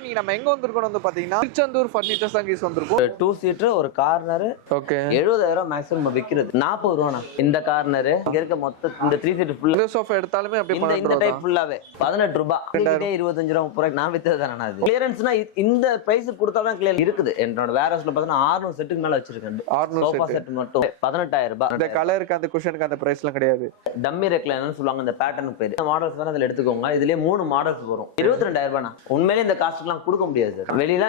இன்னைக்கு நம்ம எங்க வந்திருக்கோம் வந்து பாத்தீங்கன்னா திருச்செந்தூர் ஃபர்னிச்சர்ஸ் தான் கேஸ் வந்திருக்கோம். 2 சீட்டர் ஒரு கார்னர். ஓகே, 70,000 மேக்ஸிமம் விக்கிறது. 40 ரூபாய் இந்த கார்னர். இங்க இருக்க மொத்த இந்த 3 சீட்டர் ஃபுல்லா இந்த சோஃபா எடுத்தாலுமே அப்படியே இந்த டைப் ஃபுல்லாவே 18 ரூபாய். 25 ரூபாய் 30 ரூபாய் நான் வித்தது தானே. அது கிளியரன்ஸ்னா இந்த பிரைஸ் கொடுத்தாதான் கிளியர் இருக்குது. என்னோட வேற ஹவுஸ்ல பார்த்தா 600 செட்டுக்கு மேல வச்சிருக்கேன். 600 சோஃபா செட் மட்டும் 18,000 ரூபாய். இந்த கலருக்கு அந்த குஷனுக்கு அந்த பிரைஸ்லாம் கிடையாது. டம்மி ரெக்லைனர்னு சொல்லுவாங்க இந்த பேட்டர்ன் பேரு. மாடல்ஸ் வேற அதுல எடுத்துக்கோங்க. இதுலயே 3 மாடல்ஸ் வரும். 22,000 ரூபாய். உண்மையிலேயே இந்த காஸ்ட்லாம் கொடுக்க முடியாது சார். வெளியில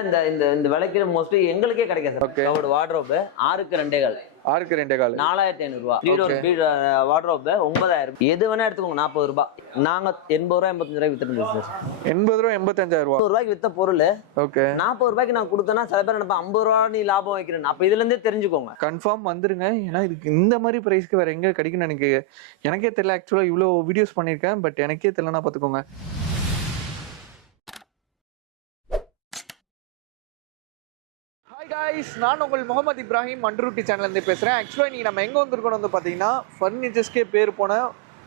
இந்த விலைக்கு மோஸ்ட்லி எங்களுக்கே கிடைக்காது சார். கபோர்ட் வார்ட்ரோப் 6க்கு 2.25. 6க்கு 2.25 4,500 ரூபாய். 3 டோர் பீட் வார்ட்ரோப் 9,000. எது வேணா எடுத்துக்கோங்க. 40 ரூபாய். நாங்க 80 ரூபாய் 85 ரூபாய் வித்துட்டு சார். 80 ரூபாய் 85,000 ரூபாய். 100 ரூபாய்க்கு வித்த பொருள் ஓகே 40 ரூபாய்க்கு நான் கொடுத்தேன்னா சில பேர் நினைப்பா 50 ரூபாய் நீ லாபம் வைக்கிறேன். அப்ப இதுல இருந்தே தெரிஞ்சுக்கோங்க. கன்ஃபார்ம் வந்துருங்க. ஏன்னா இதுக்கு இந்த மாதிரி பிரைஸ்க்கு வேற எங்க கிடைக்குன்னு எனக்கே தெரியல. ஆக்சுவலா இவ்வளவு வீடியோஸ் பண்ணிருக்கேன், பட் எனக்கே தெரியலன்னா பாத்துக்கோங்க. நான் உங்கள் முகமது இப்ராஹிம் மண்ட்ரூட்டி சேனல்ல இருந்து பேசுறேன். ஆக்சுவலா நீங்க நம்ம எங்க வந்திருக்கோம் வந்து பாத்தீங்கன்னா ஃபர்னிச்சர்ஸ்க்கே பேர் போன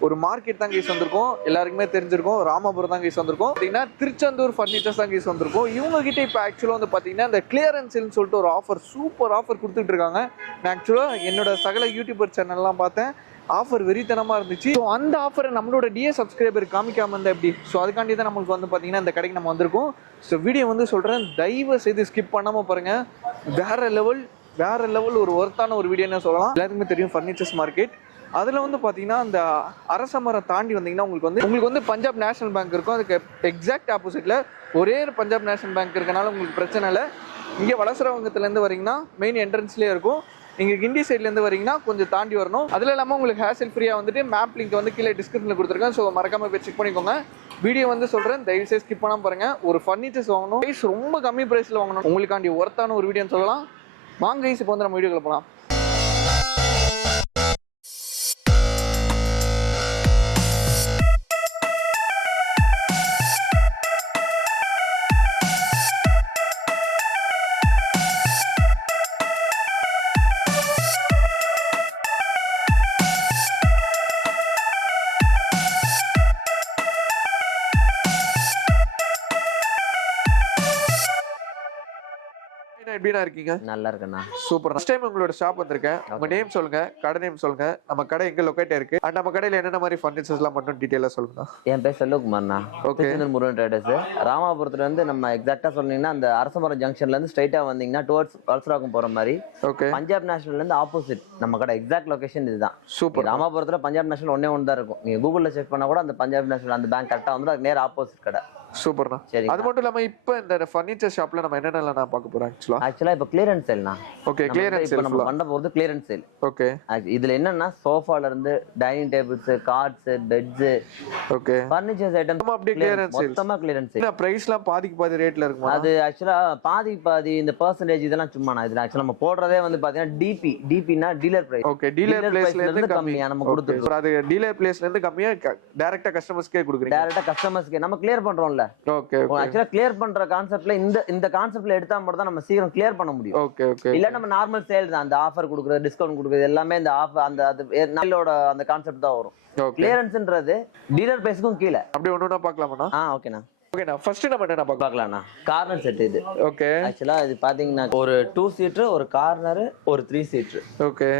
ஒரு மார்க்கெட் தான் கேஸ் வந்திருக்கோம். எல்லாருக்குமே தெரிஞ்சிருக்கும், ராமபுரம் தான் கேஸ் வந்திருக்கும். பார்த்தீங்கன்னா திருச்செந்தூர் ஃபர்னிச்சர்ஸ் தான் கேஸ் வந்திருக்கும். இவங்க கிட்ட இப்போ ஆக்சுவலாக வந்து பார்த்தீங்கன்னா இந்த கிளியரன்ஸ்னு சொல்லிட்டு ஒரு ஆஃபர், சூப்பர் ஆஃபர் கொடுத்துட்டு இருக்காங்க. நான் ஆக்சுவலாக என்னோட சகல யூடியூபர் சேனல்லாம் பார்த்தேன், ஆஃபர் வெறித்தனமாக இருந்துச்சு. ஸோ அந்த ஆஃபரை நம்மளோட டிஎஸ் சப்ஸ்கிரைபர் காமிக்காம இருந்தால் எப்படி? ஸோ அதுக்காண்டி தான் நம்மளுக்கு வந்து பார்த்தீங்கன்னா இந்த கடைக்கு நம்ம வந்திருக்கோம். ஸோ வீடியோ வந்து சொல்கிறேன், தயவு செய்து ஸ்கிப் பண்ணாமல் பாருங்கள். வேற லெவல் ஒரு ஒர்த்தான ஒரு வீடியோன்னு சொல்லலாம். எல்லாருக்குமே தெரியும் ஃபர்னிச்சர்ஸ் மார்க்கெட். அதில் வந்து பார்த்தீங்கன்னா அந்த அரச மரம் தாண்டி வந்தீங்கன்னா உங்களுக்கு வந்து பஞ்சாப் நேஷனல் பேங்க் இருக்கும். அதுக்கு எக்ஸாக்ட் ஆப்போசிட்டில் ஒரே பஞ்சாப் நேஷனல் பேங்க் இருக்கனால உங்களுக்கு பிரச்சனை இல்லை. இங்கே வலசரவங்கத்துலேருந்து வரீங்கன்னா மெயின் என்ட்ரன்ஸ்லேயே இருக்கும். நீங்கள் கிண்டி சைட்லேருந்து வரீங்கன்னா கொஞ்சம் தாண்டி வரணும். அதில் இல்லாமல் உங்களுக்கு ஹேசல் ஃப்ரீயாக வந்துட்டு மேப் லிங்க் வந்து கீழே டிஸ்கிரிப்ஷனில் கொடுத்துருக்கேன். ஸோ மறக்காமல் போய் செக் பண்ணிக்கோங்க. வீடியோ வந்து சொல்கிறேன், தயவுசெய்து ஸ்கிப் பண்ணாமல் பாருங்கள். ஒரு ஃபர்னிச்சர்ஸ் வாங்கணும், ப்ரைஸ் ரொம்ப கம்மி ப்ரைஸில் வாங்கணும், உங்களுக்காண்டி ஒர்த்தான ஒரு வீடியோன்னு சொல்லலாம். வாங்க இப்போ வந்து நம்ம வீடியோக்குள்ள போகலாம். எப்படின்னா இருக்கீங்க? நல்லா இருக்கேண்ணா. சூப்பர். ஃபர்ஸ்ட் டைம் உங்களோட ஷாப் வந்திருக்கேன். உங்க நேம் சொல்லுங்க, கடை நேம் சொல்லுங்க, நம்ம கடை எங்க லொகேட் இருக்கு, அண்ட் நம்ம கடையில என்னென்ன மாதிரி ஃபர்னிச்சர்ஸ்லாம் மட்டும் டீடைலா சொல்லுங்க. என் பேர் செல்வகுமார்ண்ணா. Okay, Murugan Traders. ராமாபுரத்துல இருந்து நம்ம எக்ஸாக்டா சொன்னீங்கன்னா அந்த அரசமரம் ஜங்ஷன்ல இருந்து ஸ்ட்ரைட்டா வந்தீங்கன்னா டுவர்ட்ஸ் வலசராக்கம் போற மாதிரி. ஓகே, பஞ்சாப் நேஷனல்ல இருந்து ஆப்போசிட் நம்ம கடை. எக்ஸாக்ட் லொகேஷன் இதுதான். சூப்பர். ராமாபுரத்துல பஞ்சாப் நேஷனல் ஒன்னே தான் இருக்கும். நீங்க கூகுள்ல செக் பண்ணா கூட அந்த பஞ்சாப் நேஷனல் அந்த பேங்க் கரெக்டா வந்து அது நேர் ஆப்போசிட் கடை. சூப்பர்ண்ணா. சரி, அது மட்டும் இல்லாம இப்போ இந்த ஃபர்னிச்சர் ஷாப்ல நம்ம என்னென்னலாம் நான் பார்க்க போறோம் ஆக்சுவலா இப்போ கிளியரன்ஸ் சேல்னா. ஓகே, கிளியரன்ஸ் சேல் நம்ம பண்ண போறது கிளியரன்ஸ் சேல். ஓகே, இதுல என்னன்னா சோஃபால இருந்து டைனிங் டேபிள்ஸ், கார்ட்ஸ், பெட்ஸ், ஓகே, ஃபர்னிச்சர்ஸ் ஐட்டம் அப்படியே கிளியரன்ஸ் சேல். மொத்தமா கிளியரன்ஸ் சேல். என்ன பிரைஸ்லாம் பாதிக்கு பாதி ரேட்ல இருக்குமா? அது ஆக்சுவலா பாதி இந்த பெர்சன்டேஜ் இதெல்லாம் சும்மா நான் இதுல ஆக்சுவலா நம்ம போடுறதே வந்து பாத்தீங்கன்னா டிபினா டீலர் பிரைஸ். ஓகே, டீலர் பிளேஸ்ல இருந்து கம்மியா நம்ம கொடுத்துறோம். அது டீலர் பிளேஸ்ல இருந்து கம்மியா டைரக்ட்டா கஸ்டமர்ஸ்க்கே கொடுக்குறீங்க. டைரக்ட்டா கஸ்டமர்ஸ்க்கு நம்ம கிளியர் பண்றோம்ல. ஓகே, ஆக்சுவலா கிளியர் பண்ற கான்செப்ட்ல இந்த கான்செப்ட்ல எடுத்தா மட்டும் தான் நம்ம சீக்கிரம் கிளியர் பண்ண முடியும். Okay, okay. இல்ல நம்ம நார்மல் சேல் தான். அந்த ஆஃபர் கொடுக்குறது, டிஸ்கவுண்ட் கொடுக்குறது எல்லாமே இந்த ஆஃபர் அந்த நாளோட அந்த கான்செப்ட் தான் வரும். கிளியரன்ஸ்ன்றது டீலர் பிரைஸ்க்கும் கீழ. அப்படியே ஒண்ணா பார்க்கலாமா? ஓகேண்ணா. ஓகேண்ணா. ஃபர்ஸ்ட் நம்ம என்ன பார்க்கலாம்ண்ணா. கார்னர் செட் இது. ஓகே, ஆக்சுவலா இது பாத்தீங்கன்னா ஒரு 2 சீட்டர், ஒரு கார்னர், ஒரு 3 சீட்டர். ஓகே.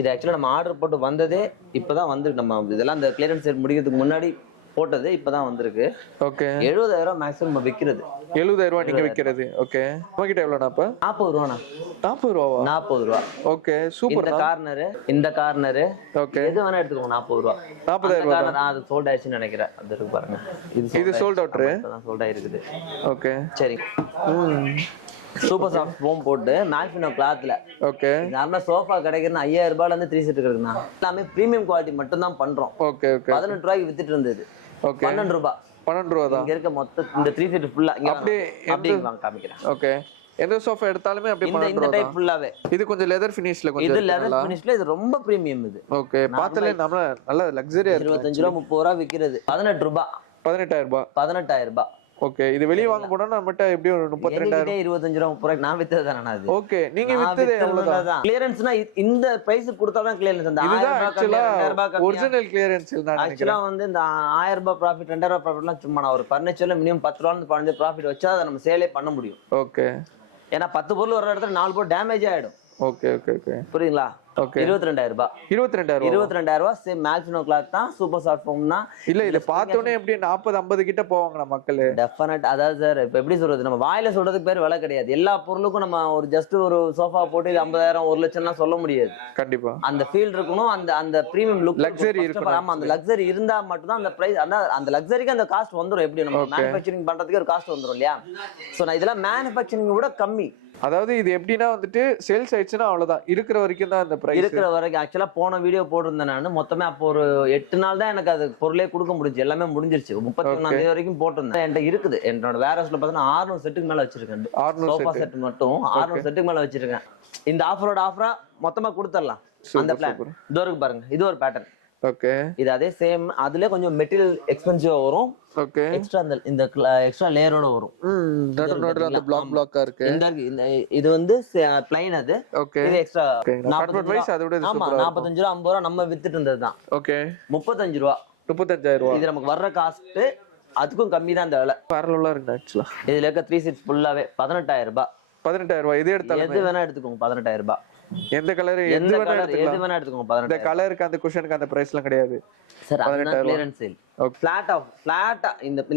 இது ஆக்சுவலா நம்ம ஆர்டர் போட்டு வந்ததே இப்பதான் வந்து நம்ம இதெல்லாம் இந்த கிளியரன்ஸ் செட் முடிக்கிறதுக்கு முன்னாடி போட்டது இப்பதான் வந்திருக்கு. ஓகே, 70,000 மேக்ஸிமம் விக்கிறது. 70,000 நீங்க விக்கிறது. ஓகே, உங்ககிட்ட எவ்வளவுனா? அப்ப 40 ரூபாண்ணா. 40 ரூபாவா? 40 ரூபா. Okay, super. இந்த கார்னர் ஓகே, எது வேணா எடுத்துக்கோங்க. 40 ரூபா. 40,000 ரூபா. அது சோல்ட் ஆயிடுச்சுன்னு நினைக்கிறேன். அது இருக்கு பாருங்க. இது சோல்ட் அவுட். சோல்ட் ஆயிருக்குது. ஓகே, சரி. சூப்பர் சாஃப்ட் ஃபோம் போட்டு மேல்ஃபினோ கிளாத்ல. ஓகே. நார்மலா சோஃபா கிடைக்குதுன்னா 5,000 ரூபாயில இருந்து 3 சீட் இருக்குதுண்ணா. எல்லாமே பிரீமியம் குவாலிட்டி மட்டும் தான் பண்றோம். Okay, okay. 18 ரூபாய்க்கு வித்துட்டு இருந்தது. ஓகே, 12 ரூபாய். 12 ரூபா தான். இங்க இருக்க மொத்த இந்த 3 சீட் ஃபுல்லா அப்படியே வாங்க காமிக்கிறேன். ஓகே, எந்த சோஃபா எடுத்தாலுமே அப்படியே 12 இந்த டைப் ஃபுல்லாவே. இது கொஞ்சம் லெதர் ஃபினிஷ்ல கொஞ்சம். இது லெதர் ஃபினிஷ்ல இது ரொம்ப பிரீமியம் இது. ஓகே, பார்த்தலே நல்ல லக்ஸரியா இருக்கு. 25 ரூபாய் 30 ரூபாய் விக்கிறது. 18 ரூபாய். 18,000 ரூபாய். 18,000 ரூபாய். ஓகே, இது வெளிய வாங்க போனா நம்மட்ட எப்படி ஒரு 32,000 25 ரூபா 30 ரூபாய்க்கு நான் வித்தது தானே அது. ஓகே, நீங்க வித்தது எவ்வளவுதான்? கிளியரன்ஸ்னா இந்த பிரைஸ் கொடுத்தாதான் கிளியரன்ஸ். அந்த 1000 ரூபாய் ஆக்சுவலா 2000 ரூபாய் கம்மி. ஒரிஜினல் கிளியரன்ஸ் தான் ஆக்சுவலா வந்து இந்த 1000 ரூபாய் ப்ராஃபிட் 2000 ரூபாய் ப்ராஃபிட்லாம் சும்மா நான் ஒரு ஃபர்னிச்சர்ல மினிமம் 10 ரூபாயில இருந்து 15 ப்ராஃபிட் வச்சா அதை நம்ம சேலே பண்ண முடியும். ஓகே, ஏன்னா 10 பொருள் வர இடத்துல 4 பொருள் டேமேஜ் ஆயிடும். ஓகே ஓகே ஓகே, புரியுங்களா? ஓகே, 22,000 ரூபாய். 22,000 ரூபாய் சேம் மேக்ஸிமம் கிளாத் தான். சூப்பர் சாஃப்ட் ஃபோம்னா இல்ல, இத பார்த்தோனே எப்படி 40-50 கிட்ட போவாங்க மக்களே. டெஃபினட். அதாவது சார் இப்ப எப்படி சொல்றது, நம்ம வாயில சொல்றதுக்கு பேர் விலை கிடையாது. எல்லா பொருளுக்கும் நம்ம ஒரு ஜஸ்ட் ஒரு சோஃபா போட்டு இது 50,000 1 லட்சம்லாம் சொல்ல முடியாது. கண்டிப்பா அந்த ஃபீல் இருக்கணும், அந்த பிரீமியம் லுக், லக்ஸரி இருக்கணும். ஆமா, அந்த லக்ஸரி இருந்தா மட்டும் தான் அந்த பிரைஸ், அந்த லக்ஸரிக்கு அந்த காஸ்ட் வந்துரும். எப்படி நம்ம மேனுஃபேக்சரிங் பண்றதுக்கு ஒரு காஸ்ட் வந்துரும் இல்லையா? சோ நான் இதெல்லாம் மேனுஃபேக்சரிங் விட கம்மி. அதாவது இது எப்படின்னா வந்துட்டு சேல்ஸ் ஆயிடுச்சுன்னா அவ்வளவுதான், இருக்கிற வரைக்கும் தான் அந்த பிரைஸ். இருக்கிற வரைக்கும். ஆக்சுவலா போன வீடியோ போட்டிருந்தேன் நான். மொத்தமே அப்போ ஒரு 8 நாள் தான் எனக்கு அது பொருளே கொடுக்க முடிஞ்சு. எல்லாமே முடிஞ்சிருச்சு. 31ஆம் தேதி வரைக்கும் போட்டிருந்தேன். என்கிட்ட இருக்குது. என்னோட வேற ஹவுஸ்ல பார்த்தீங்கன்னா 600 செட்டுக்கு மேல வச்சிருக்கேன். சோஃபா செட் மட்டும் 600 செட்டுக்கு மேல வச்சிருக்கேன். இந்த ஆஃபரா மொத்தமா கொடுத்துடலாம். அந்த பிளான் இதோ இருக்கு பாருங்க. இது ஒரு பேட்டர்ன். ஓகே, இது அதே சேம். அதுல கொஞ்சம் மெட்டீரியல் எக்ஸ்பென்சிவா வரும். ஓகே, எக்ஸ்ட்ரா இந்த எக்ஸ்ட்ரா லேயரோட வரும். நடுவுல அந்த பிளாக்கா இருக்கு. இது வந்து ப்ளைன். அது ஓகே, இது எக்ஸ்ட்ரா 45 அதோட இது ஆமா 45 ரூபா 50 ரூபா நம்ம வித்துட்டு இருந்தது தான். ஓகே, 35 ரூபா 35,000 ரூபாய். இது நமக்கு வர்ற காஸ்ட் அதுக்கும் கம்மி தான். இந்த விலை பேரலலா இருக்கு ஆக்சுவலா. இதுல இருக்க 3 சீட்ஸ் ஃபுல்லாவே 18,000 ரூபாய். 18,000 ரூபாய். இது எடுத்தாலும் எது வேணா எடுத்துக்கோங்க. 18,000 ரூபாய். எந்த கலர் எது வேணா எடுத்துக்கோங்க. 18,000. இந்த கலருக்கு அந்த குஷனுக்கு அந்த பிரைஸ்லாம் கிடையாது சார். அதுதான் கிளியரன்ஸ் சேல். ஃபிளாட்டா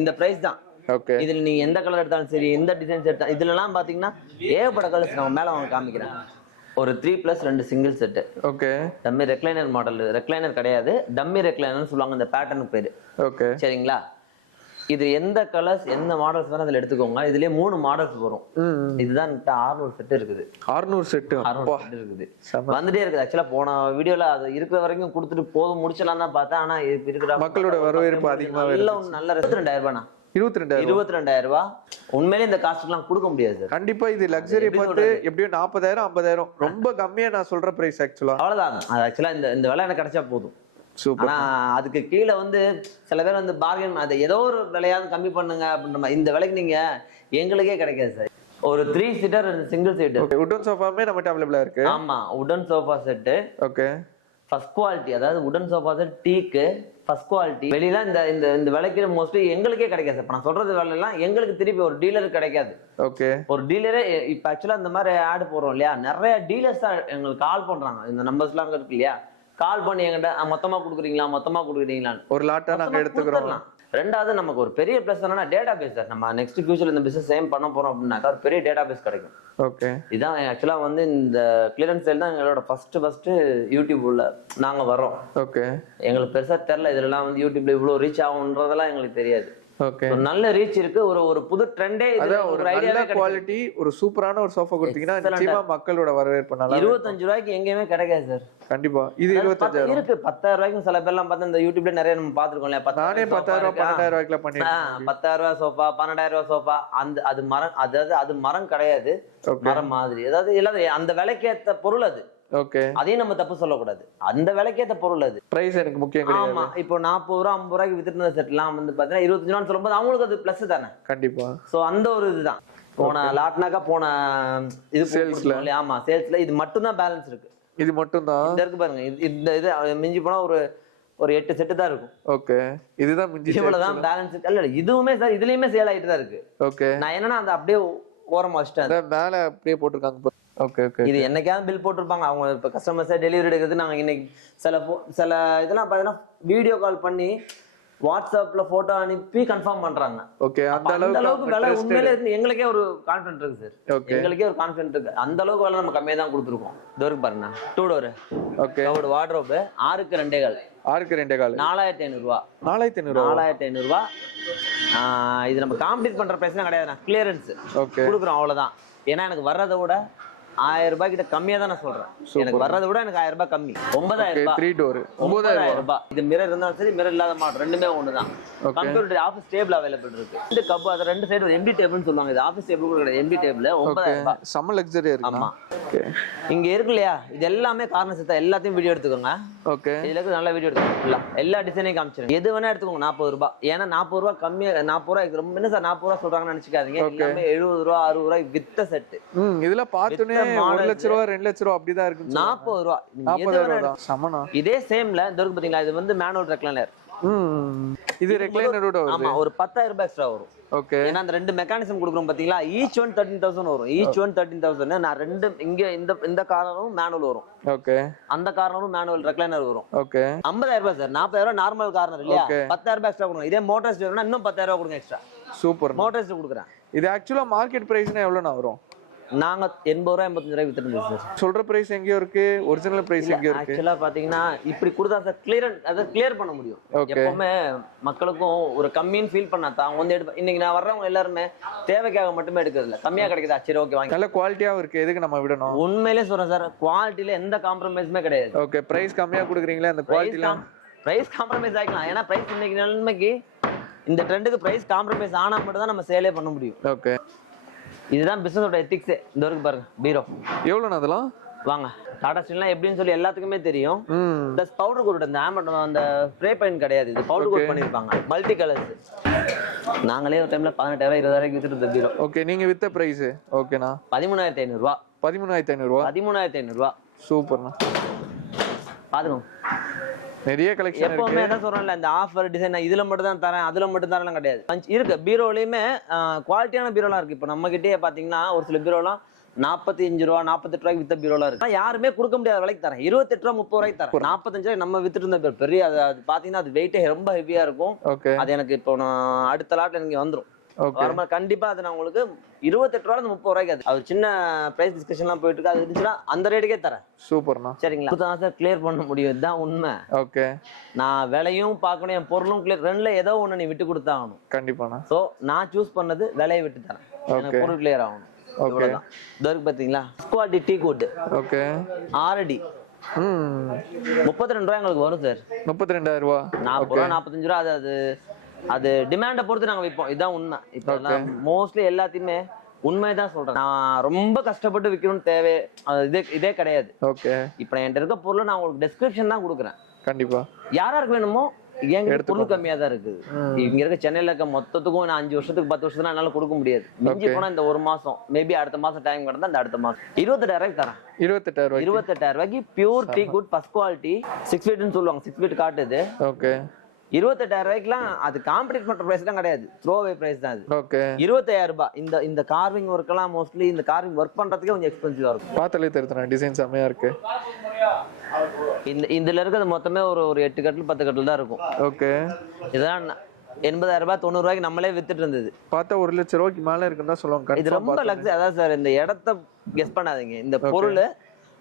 இந்த பிரைஸ் தான். ஓகே, இதுல நீங்க எந்த கலர் எடுத்தாலும் சரி, எந்த டிசைன்ஸ் எடுத்தாலும், இதுல எல்லாம் பாத்தீங்கன்னா ஏகப்பட்ட கலர்ஸ். நம்ம மேல அவங்க காமிக்கிறேன். ஒரு 3+2 single set. Okay, dummy recliner model. Recliner கிடையாது, டம்மி ரெக்லைனர்னு சொல்லுவாங்க இந்த பேட்டர்னுக்கு பேரு. ஓகே, சரிங்களா? இது எந்த கலர்ஸ் எந்த மாடல்ஸ் வேணா அதுல எடுத்துக்கோங்க. இதுலயே 3 மாடல்ஸ் வரும். இதுதான் 600 செட் இருக்குது. 600 செட் 600 செட் இருக்குது. வந்துட்டே இருக்குது. ஆக்சுவலா போன வீடியோல அது இருக்கிற வரைக்கும் கொடுத்துட்டு போதும் முடிச்சலாம் தான் பார்த்தேன். ஆனா இருக்கிற மக்களோட வரவேற்பு அதிகமா நல்ல 22,000 ரூபாய். 22,000 ரூபாய். உண்மையிலே இந்த காஸ்ட் எல்லாம் கொடுக்க முடியாது சார். கண்டிப்பா இது லக்ஸரி பார்த்து எப்படியும் 40,000 50,000 ரொம்ப கம்மியா நான் சொல்ற பிரைஸ் ஆக்சுவலா. அவ்வளவுதான். அது ஆக்சுவலா இந்த விலை எனக்கு கிடைச்சா போதும். சூப்பர். ஆனா அதுக்கு கீழே வந்து சில பேர் வந்து பார்கெயின், அதை ஏதோ ஒரு விலையாவது கம்மி பண்ணுங்க அப்படின்ற மாதிரி. இந்த விலைக்கு நீங்க எங்களுக்கே கிடைக்காது சார். ஒரு 3 சீட்டர் சிங்கிள் சீட். ஓகே, வுடன் சோஃபாமே நம்மட்ட அவேலபிளா இருக்கு. ஆமா, வுடன் sofa set. Okay, first quality. அதாவது வுடன் சோஃபா செட் டீக்கு ஃபர்ஸ்ட் குவாலிட்டி. வெளியில இந்த விலைக்கு மோஸ்ட்லி எங்களுக்கே கிடைக்காது. இப்ப நான் சொல்றது விலை எல்லாம் எங்களுக்கு திருப்பி ஒரு டீலருக்கு கிடைக்காது. ஓகே, ஒரு டீலரே இப்ப ஆக்சுவலா இந்த மாதிரி ஆட் போறோம் இல்லையா, நிறைய டீலர்ஸ் தான் எங்களுக்கு கால் பண்றாங்க. இந்த நம்பர்ஸ் எல்லாம் இருக்கு இல்லையா, கால் பண்ணி எங்கிட்ட மொத்தமா கொடுக்குறீங்களா ஒரு லாட்டா நாங்க எடுத்துக்கிறோம். ரெண்டாவது நமக்கு ஒரு பெரிய பிளஸ் என்னன்னா டேட்டா பேஸ் சார். நம்ம நெக்ஸ்ட் ஃபியூச்சர்ல இந்த பிசினஸ் சேம் பண்ண போறோம் அப்படின்னாக்கா ஒரு பெரிய டேட்டா பேஸ் கிடைக்கும். ஓகே, இதான் ஆக்சுவலா வந்து இந்த கிளியரன்ஸ் சேல் தான் எங்களோட ஃபர்ஸ்ட் யூடியூப் உள்ள நாங்க வரோம். ஓகே, எங்களுக்கு பெருசா தெரியல இதெல்லாம் வந்து யூடியூப்ல இவ்வளவு ரீச் ஆகும்ன்றதெல்லாம் எங்களுக்கு தெரியாது. ஓகே, நல்ல ரீச் இருக்கு. ஒரு புது ட்ரெண்டே. ஒரு நல்ல குவாலிட்டி, ஒரு சூப்பரான ஒரு சோஃபா கொடுத்தீங்கன்னா நிச்சயமா மக்களோட வரவேற்பு நல்லா. 25 ரூபாய்க்கு எங்கேயுமே கிடைக்காது சார். கண்டிப்பா இது 25,000 இருக்கு. 10,000 ரூபாய்க்கு சில பேர்லாம் பார்த்தா இந்த யூடியூப்ல நிறைய நம்ம பாத்துருக்கோம் இல்லையா. நானே 10,000 12,000 ரூபாய்க்குல பண்ணிருக்கேன். 10,000 ரூபாய் சோஃபா 12,000 ரூபாய் சோஃபா. அது மரம். அதாவது அது மரம் கிடையாது, மரம் மாதிரி. அதாவது இல்லாத அந்த விலைக்கேத்த பொருள் அது. ஓகே, அதையும் நம்ம தப்பு சொல்லக்கூடாது. அந்த விலைக்கேத்த பொருள் அது. பிரைஸ் எனக்கு முக்கியம் கிடையாது. ஆமா, இப்போ 40 ரூபா 50 ரூபாய்க்கு வித்துட்டு இருந்த செட்லாம் வந்து பாத்தீங்கன்னா 25 ரூபான்னு சொல்லும்போது அவங்களுக்கு அது பிளஸ் தானே. கண்டிப்பா. சோ அந்த ஒரு இதுதான் போன லாட்னாக்கா போன இது சேல்ஸ்ல. ஆமா, சேல்ஸ்ல இது மட்டும் தான் பேலன்ஸ் இருக்கு. இது மட்டும் தான் இந்த இருக்கு பாருங்க. இந்த இது மிஞ்சி போனா ஒரு 8 செட் தான் இருக்கும். ஓகே, இதுதான் மிஞ்சி. இவ்வளவுதான் பேலன்ஸ் இருக்கு. இல்ல இதுவுமே சார் இதுலயுமே சேல் ஆயிட்டு தான் இருக்கு. ஓகே, நான் என்னன்னா அந்த அப்படியே ஓரமா வச்சிட்டேன். மேல அப்படியே போட்டுருக்காங்க. ஓகே, ஓகே, இது என்னைக்காவது பில் போட்டிருப்பாங்க. அவங்க இப்ப கஸ்டமர்ஸை டெலிவரி எடுக்கிறது நாங்க இன்னைக்கு சில இதெல்லாம் பாத்தீங்கன்னா வீடியோ கால் பண்ணி வாட்ஸ்அப்ல போட்டோ அனுப்பி கன்ஃபார்ம் பண்றாங்க. ஓகே, அந்த அளவுக்கு விலை உண்மையிலே இருக்கு. எங்களுக்கே ஒரு கான்ஃபிடன்ட் இருக்கு சார். எங்களுக்கே ஒரு கான்ஃபிடன்ட் இருக்கு. அந்த அளவுக்கு விலை நம்ம கம்மியா தான் கொடுத்துருக்கோம். டோருக்கு பாருங்க, 2 டோர். ஓகே, ஒரு வார்ட்ரோப் 6க்கு 2 கால். 6க்கு 2 கால் 4,500 ரூபாய். 4,500 ரூபாய். இது நம்ம காம்படிட் பண்ற பிரைஸ்லாம் கிடையாது. கிளியரன்ஸ் கொடுக்குறோம் அவ்வளவுதான். ஏன்னா எனக்கு வர்றதை விட 1000 ரூபாய் கிட்ட கம்மியா தான் நான் சொல்றேன். எனக்கு வர்றதை விட எனக்கு 1000 ரூபாய் கம்மி. 9000 ரூபாய். 3 டோர் 9000 ரூபாய். இது மிரர் இருந்தாலும் சரி, மிரர் இல்லாத மாடல் ரெண்டுமே ஒண்ணுதான். கம்ப்யூட்டர் ஆஃபீஸ் டேபிள் அவைலபிள் இருக்கு. இந்த கப் அது ரெண்டு சைடு ஒரு எம்டி டேபிள்னு சொல்லுவாங்க. இது ஆஃபீஸ் டேபிள் கூட கிடையாது, எம்டி டேபிள். 9000 ரூபாய். செம்ம லக்ஸரியா இருக்கு. ஆமா. இங்க இருக்கு இல்லையா, இது எல்லாமே கார்னர் செட். எல்லாத்தையும் வீடியோ எடுத்துக்கோங்க. ஓகே. இதுல இருக்கு நல்ல வீடியோ எடுத்துக்கோங்க. எல்லா டிசைனையும் காமிச்சிருங்க. எது வேணா எடுத்துக்கோங்க. 40 ரூபாய். ஏன்னா 40 ரூபாய் கம்மியா, 40 ரூபாய் ரொம்ப என்ன சார் 40 ரூபாய் சொல்றாங்கன்னு நினைச்சுக்காதீங்க. எல்லாமே 70 ரூபாய் 60 ரூபாய் வித்த செட். இதுல பார்த்தோனே 1 லட்சம் ரூபாய் 2 லட்சம் ரூபாய் அப்படிதான் இருக்கு. 40 ரூபாய். 40 ரூபாய் தான். சமனா. இதே சேம்ல இந்த இருக்கு பாத்தீங்களா, இது வந்து மேனுவல் ரெக்லைனர். இது ரெக்லைனரோட வருது. ஆமா, ஒரு 10000 ரூபாய் எக்ஸ்ட்ரா வரும். ஓகே. ஏன்னா அந்த ரெண்டு மெக்கானிசம் கொடுக்குறோம் பாத்தீங்களா, ஈச் ஒன் 13000 வரும். Each one 13000. நான் ரெண்டு இங்க இந்த கார்னரும் மேனுவல் வரும். ஓகே. அந்த கார்னரும் மேனுவல் ரெக்லைனர் வரும். ஓகே. 50000 ரூபாய் சார். 40000 ரூபாய் நார்மல் கார்னர் இல்லையா, 10000 ரூபாய் எக்ஸ்ட்ரா கொடுங்க. இதே மோட்டார்ஸ் வேணும்னா இன்னும் 10000 ரூபாய் கொடுங்க எக்ஸ்ட்ரா. சூப்பர். மோட்டார்ஸ் கொடுக்குறேன். இது ஆக்சுவலா மார்க்கெட் பிரைஸ்னா எவ்வளவுனா வரும்? நாங்க 80 ரூபாய் 85 ரூபாய் வித்துட்டு சார். சொல்ற பிரைஸ் எங்கேயோ இருக்கு, ஒரிஜினல் பிரைஸ் எங்கேயோ இருக்கு. ஆக்சுவலா பாத்தீங்கன்னா இப்படி கொடுத்தா சார் கிளியர் பண்ண முடியும். எப்பவுமே மக்களுக்கும் ஒரு கம்மின்னு ஃபீல் பண்ணாதான் அவங்க வந்து இன்னைக்கு நான் வர்றவங்க எல்லாருமே தேவைக்காக மட்டுமே எடுக்கிறது இல்ல. கம்மியா கிடைக்குதா, சரி ஓகே வாங்க. நல்ல குவாலிட்டியாவும் இருக்கு, எதுக்கு நம்ம விடணும்? உண்மையிலே சொல்றேன் சார், குவாலிட்டியில எந்த காம்ப்ரமைஸுமே கிடையாது. ஓகே. பிரைஸ் கம்மியா கொடுக்குறீங்களா, அந்த குவாலிட்டில பிரைஸ் காம்ப்ரமைஸ் ஆகிக்கலாம். ஏன்னா பிரைஸ் இன்னைக்கு நிலைமைக்கு இந்த ட்ரெண்டுக்கு பிரைஸ் காம்ப்ரமைஸ் ஆனா மட்டும் தான் நம்ம சேலே பண்ண முடியும். ஓகே. இதுதான் பிசினஸோட எத்திக்ஸ். இந்த வரைக்கும் பாருங்க பீரோ எவ்வளோண்ணா அதெல்லாம்? வாங்க, டாடா ஸ்டீல்லாம் எப்படின்னு சொல்லி எல்லாத்துக்குமே தெரியும். ப்ளஸ் பவுடர் கோட், இந்த ஆமட் அந்த ஸ்ப்ரே பெயிண்ட் கிடையாது, இது பவுடர் கோட் பண்ணிருப்பாங்க, மல்டி கலர்ஸ். நாங்களே ஒரு டைம்ல 18000 20000 வித்துட்டு இருந்த பீரோ. ஓகே. நீங்க வித்த பிரைஸ் ஓகேண்ணா? 13500 ரூபாய். 13500 ரூபாய். 13500 ரூபாய். சூப்பர்ண்ணா. பாருங்க, நிறைய கலெக்ஷன் இருக்கு. எப்பவுமே என்ன சொல்றேன்ல, இந்த ஆஃபர் டிசைன் இதுல மட்டும் தான் தரேன், அதுல மட்டும் தரேன் கிடையாது. இருக்கு பீரோலயுமே குவாலிட்டியான பீரோலாம் இருக்கு. இப்போ நம்ம கிட்டே பாத்தீங்கன்னா ஒரு சில பீரோலாம் 45 ரூபா 48 ரூபாய்க்கு வித்த பீரோலாம் இருக்கு. யாருமே கொடுக்க முடியாத விலைக்கு தரேன். 28 ரூபா 30 ரூபாய்க்கு தரேன். 45 ரூபாய் நம்ம வித்துட்டு இருந்த பெரிய அது பாத்தீங்கன்னா அது வெயிட்டே ரொம்ப ஹெவியா இருக்கும். அது எனக்கு இப்போ நான் அடுத்த லாட்ல எனக்கு வந்துடும். கண்டிப்பா அது நான் உங்களுக்கு 28 ரூபாய் 30 ரூபாய்க்கு அது சின்ன பிரைஸ் டிஸ்கஷன்லாம் போயிட்டு இருக்கு. அது இருந்துச்சுன்னா அந்த ரேட்டுக்கே தரேன். சூப்பர்ண்ணா. சரிங்களா, சார் கிளியர் பண்ண முடியும், இதுதான் உண்மை. ஓகே. நான் விலையும் பார்க்கணும், என் பொருளும் கிளியர். ரெண்டுல ஏதோ ஒண்ணு நீ விட்டு கொடுத்தாகணும். கண்டிப்பாண்ணா. சோ நான் சூஸ் பண்ணது விலையை விட்டு தரேன், எனக்கு பொருள் கிளியர் ஆகணும். ஓகே. இதற்கு பாத்தீங்களா ஸ்குவாட்டி டீ கோட். ஓகே. 6 அடி 32 ரூபாய் எங்களுக்கு வரும் சார். 32000 ரூபாய். 40 ரூபாய் 45 ரூபாய். அது அது டிமாண்டை பொறுத்து நாங்க விற்போம். இதுதான் உண்மை. இப்போ மோஸ்ட்லி எல்லாத்தையுமே உண்மைதான் சொல்றேன். நான் ரொம்ப கஷ்டப்பட்டு விற்கணும்னு தேவை இதே கிடையாது. ஓகே. இப்போ என்கிட்ட இருக்க பொருளை நான் உங்களுக்கு டெஸ்கிரிப்ஷன் தான் கொடுக்குறேன். கண்டிப்பா யாராருக்கு வேணுமோ எங்க பொருள் கம்மியா தான் இருக்குது. இங்க இருக்க சென்னையில இருக்க மொத்தத்துக்கும் நான் 5 வருஷத்துக்கு 10 வருஷத்துக்கு என்னால கொடுக்க முடியாது. மிஞ்சி போனா இந்த ஒரு மாசம், மேபி அடுத்த மாசம் டைம் கிடந்தா அந்த அடுத்த மாசம் 28000 ரூபாய்க்கு தரேன். 28000 ரூபாய்க்கு pure tea good first quality 6 ஃபீட்னு சொல்லுவாங்க. 6 ஃபீட் காட்டுது. ஓகே. 28000 ரூபாய்க்குலாம் அது காம்படிட் பண்ற பிரைஸ் தான் கிடையாது, த்ரோ அவே பிரைஸ் தான் அது. ஓகே. 28000 ரூபாய். இந்த கார்விங் ஒர்க் எல்லாம் மோஸ்ட்லி இந்த கார்விங் ஒர்க் பண்றதுக்கே கொஞ்சம் எக்ஸ்பென்சிவா இருக்கும். பார்த்தாலே தெரியுது டிசைன் செமையா இருக்கு. இதுல இருக்கிறது மொத்தமே ஒரு 8 கட்டில் 10 கட்டில் தான் இருக்கும். ஓகே. இதெல்லாம் 80000 ரூபாய் 90 ரூபாய்க்கு நம்மளே வித்துட்டு இருந்தது. பார்த்தா 1 லட்சம் ரூபாய்க்கு மேல இருக்குன்னு தான் சொல்லுவாங்க. இது ரொம்ப லக்ஸரி. அதான் சார், இந்த இடத்த கெஸ் பண்ணாதீங்க. இந்த பொருள்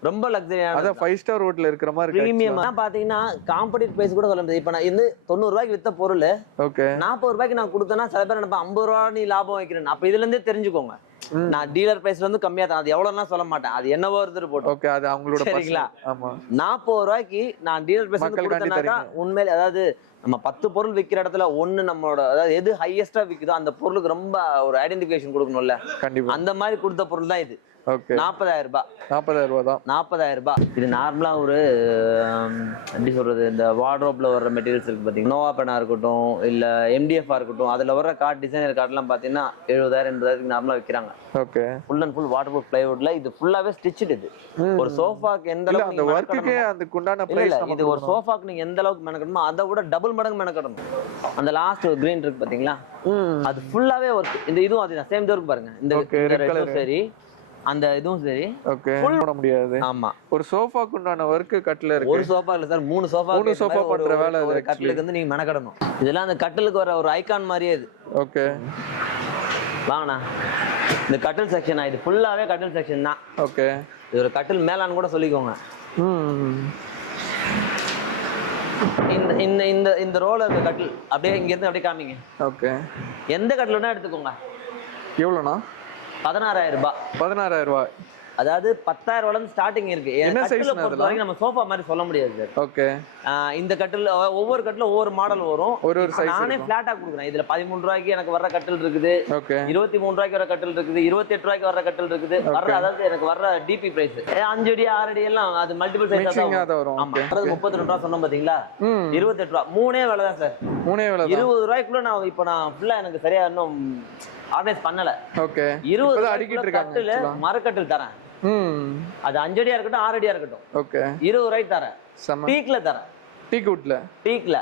ரொம்ப லக்ஸரியான, அத 5 ஸ்டார் ஹோட்டல்ல இருக்கிற மாதிரி பிரீமியம். பாத்தீங்கன்னா காம்படிட் பிரைஸ் கூட சொல்ல முடியாது. இப்ப நான் இந்த 90 ரூபாய்க்கு வித்த பொருள் ஓகே 40 ரூபாய்க்கு நான் கொடுத்தேன்னா சில பேர் நினைப்பா 50 ரூபாய் நீ லாபம் வைக்கிறேன். அப்ப இதுல இருந்தே தெரிஞ்சுக்கோங்க, நான் டீலர் பிரைஸ்ல இருந்து கம்மியா தான். அது எவ்வளவுனா சொல்ல மாட்டேன், அது என்னவோ இருந்துட்டு போட்டோம். ஓகே. அது அவங்களோட சரிங்களா. ஆமா. 40 ரூபாய்க்கு நான் டீலர் பிரைஸ் கொடுத்தேனாக்கா உண்மையிலே, அதாவது நம்ம 10 பொருள் விற்கிற இடத்துல ஒண்ணு நம்மளோட, அதாவது எது ஹையஸ்டா விற்குதோ அந்த பொருளுக்கு ரொம்ப ஒரு ஐடென்டிஃபிகேஷன் கொடுக்கணும்ல. கண்டிப்பா அந்த மாதிரி கொடுத்த பொருள் தான் இது. ஓகே. 40000 ரூபாய். 40000 ரூபாய் தான். 40000 ரூபாய். இது நார்மலா ஒரு எப்படி சொல்றது, இந்த வார்ட்ரோப்ல வர்ற மெட்டீரியல்ஸ் இருக்கு பாத்தீங்கன்னா, நோவா பெனா இருக்கட்டும் இல்ல எம்டிஎஃப் இருக்கட்டும், அதுல வர்ற கார்ட் டிசைனர் கார்ட்லாம் பாத்தீங்கன்னா 70000 8000 நார்மலா விக்கிறாங்க. Okay. Full and full waterproof பிளைவுட்ல இது ஃபுல்லாவே ஸ்டிச்டு. இது ஒரு சோஃபாக்கு எந்த அளவுக்கு அந்த வர்க்குக்கே அதுக்கு உண்டான பிரைஸ். இது ஒரு சோஃபாக்கு நீங்க எந்த அளவுக்கு மெனக்கணுமோ அதை விட டபுள் மடங்கு மெனக்கணும். அந்த லாஸ்ட் ஒரு கிரீன் இருக்கு பாத்தீங்களா, அது ஃபுல்லாவே ஒர்க். இந்த இதுவும் அதுதான் சேம் இருக்கு பாருங்க. இந்த ரெண்டும் சரி, அந்த இதுவும் சரி. ஓகே. போட முடியாது. ஆமா. ஒரு சோஃபாக்கு உண்டான வர்க் கட்டில இருக்கு. ஒரு சோஃபா இல்ல சார், 3 சோஃபா பண்ற வேலை. ஒரு கட்டிலுக்கு வந்து நீங்க மெனக்கடணும். இதெல்லாம் அந்த கட்டிலுக்கு வர ஒரு ஐகான் மாதிரியே இது. ஓகே. வாங்கண்ணா, இந்த கட்டில் செக்ஷன் இது ஃபுல்லாவே கட்டில் செக்ஷன் தான். ஓகே. இது ஒரு கட்டில் மேலான்னு கூட சொல்லிக்கோங்க. இந்த இந்த இந்த ரோல இருக்க கட்டில் அப்படியே இங்க இருந்து அப்படியே காமிங்க. ஓகே. எந்த கட்டில்னா எடுத்துக்கோங்க. எவ்வளோண்ணா? 16000 ரூபாய். 16000 ரூபாய். அதாவது 10,000 ரூபாயில ஸ்டார்டிங் இருக்கு. என்ன கட்டில size னா பொறுத்த வரைக்கும் நம்ம சோஃபா மாதிரி சொல்ல முடியாது சார். ஓகே. இந்த கட்டில் ஒவ்வொரு கட்டில ஒவ்வொரு மாடல் வரும். ஒரு இப்ப size நானே இருக்கும். பிளாட்டா கொடுக்குறேன். இதுல 13 ரூபாய்க்கு எனக்கு வர்ற கட்டில் இருக்குது, ஓகே. 23 ரூபாய்க்கு வர கட்டில் இருக்குது, 28 ரூபாய்க்கு வர கட்டில் இருக்குது. வர்ற அதாவது எனக்கு வர்ற டிபி பிரைஸ் 5 அடி 6 அடி எல்லாம் அது மல்டிபிள் சைஸா மிக்சிங்கா தான் தான் வரும். ஆமா. அதாவது 32 ரூபாய் சொன்னோம் பாத்தீங்களா, ம் 28 ரூபாய் மூணே வேலை தான் சார். மூணே வேலை தான். 20 ரூபாய்க்குள்ள நான் ஃபுல்லா எனக்கு சரியா இன்னும் ஆர்கனைஸ் பண்ணல. ஓகே. 20 இப்பதான் அடிக்கிட்டு ரூபாய்க்குள்ள இருக்காங்க கட்டில் actually. மரக்கட்டில் தரேன். ம் அது 5 அடியா இருக்கட்டும் 6 அடியா இருக்கட்டும் ஓகே. 20 ரூபாய்க்கு தரேன். செம. டீக்ல தரேன். டீக்வுட்ல. டீக்ல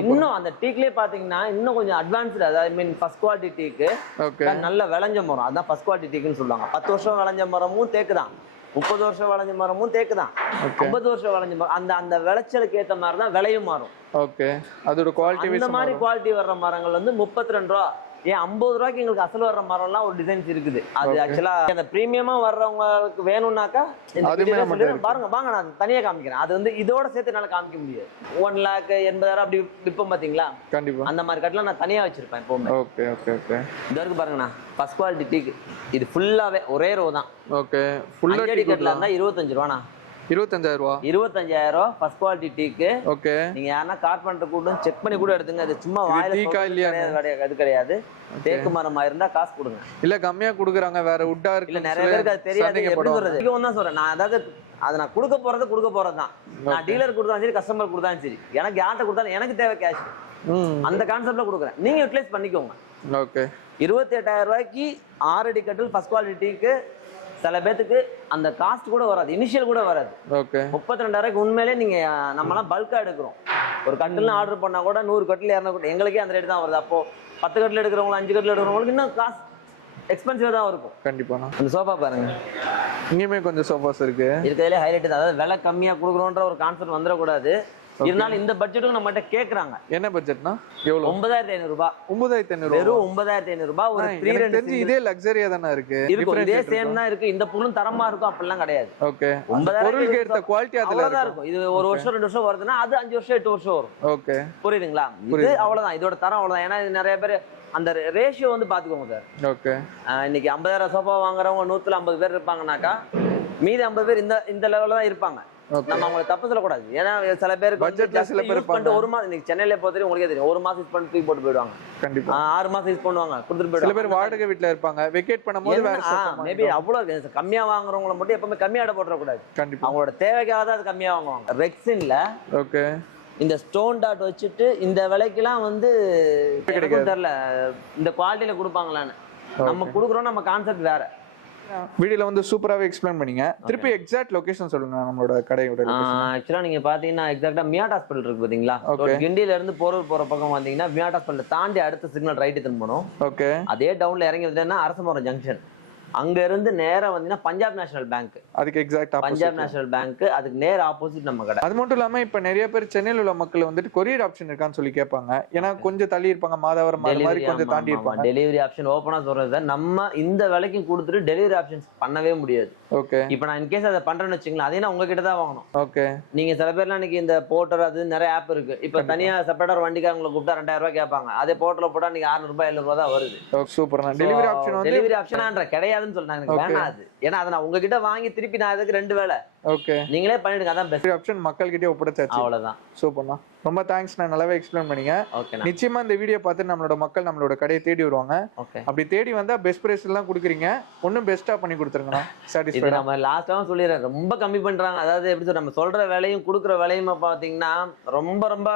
இன்னும் அந்த டீக்லயே பாத்தீங்கன்னா இன்னும் கொஞ்சம் அட்வான்ஸ்டு, அதாவது மீன் ஃபர்ஸ்ட் குவாலிட்டி டீக்கு. ஓகே. நல்ல விளைஞ்ச மரம், அதான் ஃபர்ஸ்ட் குவாலிட்டி டீக்குன்னு சொல்லுவாங்க. 10 வருஷம் விளைஞ்ச மரமும் தேக்கு தான், 30 வருஷம் விளைஞ்ச மரமும் தேக்கு தான், 50 வருஷம் விளைஞ்ச மரம். அந்த விளைச்சலுக்கு ஏத்த மாதிரி தான் விலையும் மாறும். ஓகே. அதோட குவாலிட்டி இந்த மாதிரி குவாலிட்டி வர்ற மரங்கள் வந்து 32 ரூபா, ஏன் 50 ரூபாய்க்கு எங்களுக்கு அசல் வர்ற மரம்லாம் ஒரு டிசைன்ஸ் இருக்குது. அது ஆக்சுவலா அந்த பிரீமியமா வர்றவங்களுக்கு வேணும்னாக்கா பாருங்க வாங்க, நான் தனியா காமிக்கிறேன். அது வந்து இதோட சேர்த்து என்னால காமிக்க முடியாது. 1,80,000 அப்படி விற்போம் பாத்தீங்களா, கண்டிப்பா அந்த மாதிரி கட்டலாம் நான் தனியா வச்சிருப்பேன் எப்பவுமே. Okay okay okay. இந்த இருக்கு பாருங்கண்ணா, ஃபர்ஸ்ட் குவாலிட்டி டீக்கு. இது ஃபுல்லாவே ஒரே ரோ தான். ஓகே. ஃபுல்லா அடி கட்டல இருந்தா 25 ரூபாண்ணா. 25,000 ரூபா. 25,000 ரூபா ஃபர்ஸ்ட் குவாலிட்டி டீக்கு. ஓகே. நீங்க யாரா கார்பெண்டர் கூட செக் பண்ணி கூட எடுத்துங்க. அது சும்மா வாயில டீக்கா இல்லையா அது கிடையாது. தேக்கு மரமா இருந்தா காசு கொடுங்க. இல்ல கம்மியா குடுக்குறாங்க, வேற வுட்டா இருக்கு. இல்ல நிறைய பேருக்கு அது தெரியாது. எப்படி சொல்றது, இதுவும் தான் சொல்றேன் நான். அதாவது அதை நான் கொடுக்க போறது தான். நான் டீலர் கொடுத்தாலும் சரி, கஸ்டமர் கொடுத்தாலும் சரி, எனக்கு யார்கிட்ட கொடுத்தாலும் எனக்கு தேவை கேஷ். அந்த கான்செப்ட்ல கொடுக்குறேன், நீங்க யூட்டிலைஸ் பண்ணிக்கோங்க. ஓகே. 28,000 ரூபாய்க்கு 6 அடி கட்டில் ஃபர்ஸ்ட் குவாலிட்டிக்கு சில பேத்துக்கு அந்த காஸ்ட் கூட வராது, இனிஷியல் கூட வராது. ஓகே. 32,000 ரூபாய்க்கு உண்மையிலே நீங்க நம்மலாம் பல்கா எடுக்கிறோம். ஒரு கட்டில் ஆர்டர் பண்ணா கூட 100 கட்டில் 200 கட்டில் எங்களுக்கே அந்த ரேட் தான் வருது. அப்போ 10 கட்டில் எடுக்கிறவங்க 5 கட்டில் எடுக்கிறவங்களுக்கு இன்னும் காசு எக்ஸ்பென்சிவா தான் இருக்கும். கண்டிப்பாண்ணா. அந்த சோஃபா பாருங்க, இங்கேயுமே கொஞ்சம் சோஃபாஸ் இருக்கு. இருக்கிறதுலே ஹைலைட் தான். அதாவது விலை கம்மியா கொடுக்குறோன்ற ஒரு கான்செப்ட் வந்துடக்கூடாது. இருந்தாலும் இந்த பட்ஜெட்டுக்கு நம்ம கிட்ட கேக்குறாங்க. என்ன பட்ஜெட்னா எவ்வளவு? 9,500 ரூபாய். 9,500 வெறும் 9,500 ரூபாய். ஒரு 3 இதே லக்ஸரியா தானே இருக்கு. இதே சேம் தான் இருக்கு. இந்த பொருளும் தரமா இருக்கும் அப்படிலாம் கிடையாது. ஓகே. பொருளுக்கு ஏத்த குவாலிட்டி அதுல தான் இருக்கும். இது ஒரு வருஷம் 2 வருஷம் வருதுன்னா அது 5 வருஷம் 8 வருஷம் வரும். ஓகே. புரியுதுங்களா? இது அவ்வளவுதான், இதோட தரம் அவ்வளவுதான். ஏன்னா இது நிறைய பேர் அந்த ரேஷியோ வந்து பாத்துக்கோங்க சார். ஓகே. இன்னைக்கு 50,000 சோஃபா வாங்குறவங்க 150 பேர் இருப்பாங்கனாக்கா மீதி 50 பேர் இந்த லெவல்ல தான் இருப்பாங்க. நம்ம அவங்களை தப்பு சொல்லக்கூடாது. ஏன்னா சில பேருக்கு பட்ஜெட்ல சில பேர் பண்ணிட்டு ஒரு மாசம், இன்னைக்கு சென்னையில பொறுத்தவரைக்கும் உங்களுக்கே தெரியும், ஒரு மாசம் யூஸ் பண்ணி தூக்கி போட்டு போயிடுவாங்க. கண்டிப்பா 6 மாசம் யூஸ் பண்ணுவாங்க, கொடுத்துட்டு போயிடுவாங்க. சில பேர் வாடகை வீட்ல இருப்பாங்க, வெக்கேட் பண்ணும்போது வேற மேபி அவ்வளவு கம்மியா வாங்குறவங்களை மட்டும் எப்பவுமே கம்மியா இட போட்டுற கூடாது. கண்டிப்பா அவங்களோட தேவைக்காக தான் அது கம்மியா வாங்குவாங்க. ரெக்ஸின்ல ஓகே இந்த ஸ்டோன் டாட் வச்சுட்டு இந்த விலைக்கெல்லாம் வந்து தெரியல இந்த குவாலிட்டியில கொடுப்பாங்களான்னு. நம்ம கொடுக்குறோம், நம்ம கான்செப்ட் வேற. வீடியோல வந்து சூப்பராவே எக்ஸ்பிளைன் பண்ணீங்க. திருப்பி எக்ஸாக்ட் லொகேஷன் சொல்லுங்க நம்மளோட கடையோட. ஆக்சுவலா நீங்க பாத்தீங்கன்னா எக்ஸாக்ட்டா மியாட் ஹாஸ்பிடல் இருக்கு பாத்தீங்களா, கிண்டில இருந்து போரூர் போற பக்கம் வந்தீங்கன்னா மியாட் ஹாஸ்பிடல் தாண்டி அடுத்த சிக்னல் ரைட் திரும்பணும். ஓகே. அதே டவுன்ல இறங்கி வந்தீங்கன்னா அரசமரம் ஜங்ஷன். அங்க இருந்து நேரா வந்தீங்கன்னா பஞ்சாப் நேஷனல் பேங்க். அதுக்கு எக்ஸாக்ட் பஞ்சாப் நேஷனல் பேங்க், அதுக்கு நேர் ஆப்போசிட் நம்ம கடை. அது மட்டும் இல்லாம இப்ப நிறைய பேர் சென்னையில உள்ள மக்கள் வந்துட்டு கொரியர் ஆப்ஷன் இருக்கான்னு சொல்லி கேட்பாங்க. ஏன்னா கொஞ்சம் தள்ளி இருப்பாங்க, மாதவரம் மாதிரி கொஞ்சம் தாண்டி இருப்பாங்க. டெலிவரி ஆப்ஷன் ஓபனா சொல்றது சார், நம்ம இந்த விலைக்கு கொடுத்துட்டு டெலிவரி ஆப்ஷன்ஸ் பண்ணவே முடியாது. ஓகே. இப்போ நான் இன்கேஸ் அதை பண்றேன்னு வச்சுங்களேன், அதே நான் உங்ககிட்ட தான் வாங்கணும். ஓகே. நீங்க சில பேர்லாம் இன்னைக்கு இந்த போர்ட்டர் அது நிறைய ஆப் இருக்கு. இப்ப தனியா செப்பரேட்டா ஒரு வண்டிக்காரங்களை கூப்பிட்டா 2,000 ரூபாய் கேட்பாங்க. அதே போர்ட்டர்ல போட்டா நீங்க 600 ரூபாய் 700 ரூபாய் தான் வருது. சூப்பர். டெலிவரி ஆப்ஷன் வந்து டெலிவரி ஆப்ஷனான்ற கிடையாதுன்னு சொல்றாங்க. எனக்கு வேணாம் அது. ஏன்னா அதை நான் உங்ககிட்ட வாங்கி திருப்பி நான் அதுக்கு 2 வேலை. ஓகே. நீங்களே பண்ணிடுங்க, அதான் பெஸ்ட் ஆப்ஷன். மக்கள் கிட்டே ஒப்படைச்சாச்சு. அவ்வளவுதான். சூப்பர்ண்ணா, ரொம்ப தேங்க்ஸ். நான் நல்லாவே எக்ஸ்பிளைன் பண்ணீங்க. நிச்சயமா இந்த வீடியோ பார்த்து நம்மளோட மக்கள் நம்மளோட கடையை தேடி வருவாங்க. அப்படி தேடி வந்தா பெஸ்ட் பிரைஸ் எல்லாம் கொடுக்குறீங்க, ஒன்னும் பெஸ்டா பண்ணி கொடுத்துருங்கண்ணா. சாட்டிஸ்ஃபைட். நம்ம லாஸ்ட்டாவும் சொல்லிடுறேன், ரொம்ப கம்மி பண்றாங்க. அதாவது எப்படி சொல்ற, நம்ம சொல்ற வேலையும் கொடுக்குற வேலையும் பாத்தீங்கன்னா ரொம்ப ரொம்ப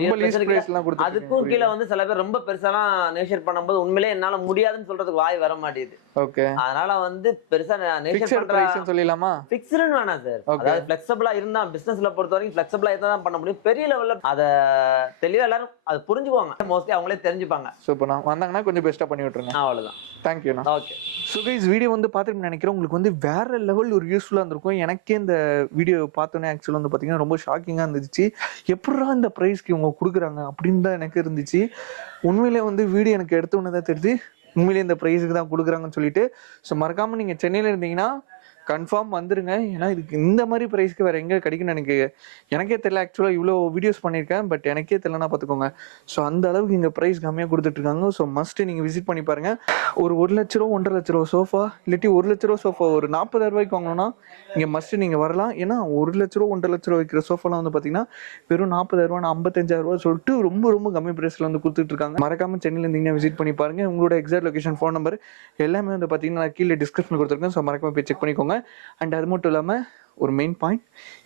ரொம்ப லீஸ்ட் பிரைஸ் எல்லாம் கொடுத்து, அதுக்கும் கீழே வந்து சில பேர் ரொம்ப பெருசாலாம் நெகோஷியேட் பண்ணும்போது உண்மையிலே என்னால முடியாதுன்னு சொல்றதுக்கு வாய் வர மாட்டேங்குது. ஓகே. அதனால வந்து பெருசா நெகோஷியேட் பண்றேன் சொல்லலாமா, ஃபிக்ஸ்டுன்னு வேணாம் சார். அதாவது ஃபிளெக்சிபிளா இருந்தா பிசினஸ்ல பொறுத்த வரைக்கும் ஃபிளெக்சிபிளா இருந்தா தான் பண்ண முடியும். பெரிய லெவல்ல அத தெளிவா எல்லாரும் அது புரிஞ்சுக்குவாங்க, மோஸ்ட்லி அவங்களே தெரிஞ்சுப்பாங்க. சூப்பர்ண்ணா, வந்தாங்கன்னா கொஞ்சம் பெஸ்டா பண்ணி விட்டுருங்க. அவ்வளவுதான். தேங்க்யூண்ணா. ஓகே. ஸோ கைஸ், வீடியோ வந்து பார்த்துட்டு நினைக்கிறேன் உங்களுக்கு வந்து வேற லெவல் ஒரு யூஸ்ஃபுல்லாக இருந்திருக்கும். எனக்கே இந்த வீடியோ பார்த்தோன்னே ஆக்சுவலாக வந்து பார்த்தீங்கன்னா ரொம்ப ஷாக்கிங்காக இருந்துச்சு. எப்படா இந்த ப்ரைஸ்க்கு இவங்க கொடுக்குறாங்க அப்படின்னு தான் எனக்கு இருந்துச்சு. உண்மையிலே வந்து வீடியோ எனக்கு எடுத்தோன்னே தான் தெரிஞ்சு உண்மையிலே இந்த ப்ரைஸுக்கு தான் கொடுக்குறாங்கன்னு சொல்லிட்டு. ஸோ மறக்காமல் நீங்கள் சென்னையில் இருந்தீங்கன்னா கன்ஃபார்ம் வந்துருங்க. ஏன்னா இதுக்கு இந்த மாதிரி ப்ரைஸ்க்கு வேறு எங்கே கிடைக்குன்னு எனக்கே தெரியல. ஆக்சுவலாக இவ்வளோ வீடியோஸ் பண்ணியிருக்கேன், பட் எனக்கே தெரியலனா பார்த்துக்கோங்க. ஸோ அந்த அளவுக்கு இங்கே ப்ரைஸ் கம்மியாக கொடுத்துட்ருக்காங்க. ஸோ மஸ்ட்டு நீங்கள் விசிட் பண்ணி பாருங்கள். ஒரு 1,00,000 1,50,000 சோஃபா இல்லாட்டி 1,00,000 சோஃபா ஒரு 40,000 ரூபாய்க்கு வாங்கினோன்னா இங்கே மஸ்ட்டு நீங்கள் வரலாம். ஏன்னா 1,00,000 1,50,000 வைக்கிற சோஃபாலாம் வந்து பார்த்தீங்கன்னா வெறும் 40,000 55,000 சொல்லிட்டு ரொம்ப ரொம்ப கம்மி ப்ரைஸில் வந்து கொடுத்துட்ருக்காங்க. மறக்காமல் சென்னையில் இருந்தீங்கன்னா விசிட் பண்ணி பாருங்கள். உங்களோட எக்ஸாக்ட் லொகேஷன், ஃபோன் நம்பர் எல்லாமே வந்து பார்த்தீங்கன்னா நான் கீழே டிஸ்கிரிப்ஷன் கொடுத்துருக்கேன். ஸோ மறக்காம போய் செக் பண்ணிக்கோங்க. அண்ட் அது மட்டும் இல்லாமல் ஒரு மெயின் பாயிண்ட்,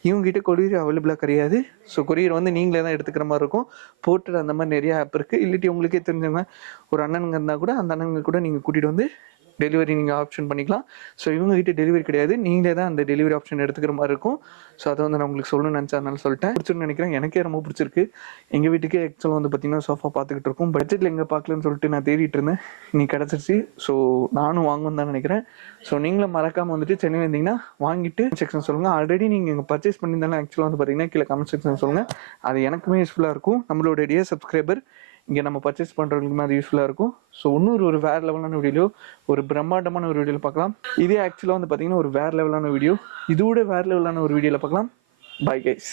இவங்ககிட்ட கொரியர் அவைலபிளாக கிடையாது. ஸோ கொரியர் வந்து நீங்களே தான் எடுத்துக்கிற மாதிரி இருக்கும். போர்ட்டல் அந்த மாதிரி நிறைய ஆப் இருக்குது. இல்லாட்டி உங்களுக்கே தெரிஞ்சவங்க ஒரு அண்ணனுங்க இருந்தால் கூட அந்த அண்ணனுங்க கூட நீங்கள் கூட்டிகிட்டு வந்து டெலிவரி நீங்கள் ஆப்ஷன் பண்ணிக்கலாம். ஸோ இவங்ககிட்ட டெலிவரி கிடையாது, நீங்களே தான் அந்த டெலிவரி ஆப்ஷன் எடுத்துக்கிற மாதிரி இருக்கும். ஸோ அதை வந்து நான் உங்களுக்கு சொல்லணும்னு நினச்சா அதனால சொல்லிட்டேன். பிடிச்சிருன்னு நினைக்கிறேன். எனக்கே ரொம்ப பிடிச்சிருக்கு. எங்கள் வீட்டுக்கே ஆக்சுவலாக வந்து பார்த்தீங்கன்னா சோஃபா பார்த்துக்கிட்டு இருக்கோம். பட்ஜெட்டில் எங்கே பார்க்கலன்னு சொல்லிட்டு நான் தேடிட்டு இருந்தேன். இன்னைக்கு கிடச்சிருச்சு. ஸோ நானும் வாங்கணும்னு தான் நினைக்கிறேன். ஸோ நீங்களும் மறக்காமல் வந்துட்டு சென்னை வந்தீங்கன்னா வாங்கிட்டு செக்ஷன் சொல்லுங்கள். ஆல்ரெடி நீங்கள் இங்கே பர்ச்சேஸ் பண்ணியிருந்தாலும் ஆக்சுவலாக வந்து பார்த்தீங்கன்னா கீழே கமெண்ட் செக்ஷன் சொல்லுங்கள். அது எனக்குமே யூஸ்ஃபுல்லாக இருக்கும். நம்மளோட டியர் சப்ஸ்கிரைபர் இங்கே நம்ம பர்ச்சேஸ் பண்ணுறவங்களுக்குமே அது யூஸ்ஃபுல்லாக இருக்கும். ஸோ இன்னொரு ஒரு வேறு லெவலான வீடியோ, ஒரு பிரம்மாண்டமான ஒரு வீடியோவில் பார்க்கலாம். இதே ஆக்சுவலாக வந்து பார்த்தீங்கன்னா ஒரு வேறு லெவலான வீடியோ, இதோட வேறு லெவலான ஒரு வீடியோவில் பார்க்கலாம். Bye guys.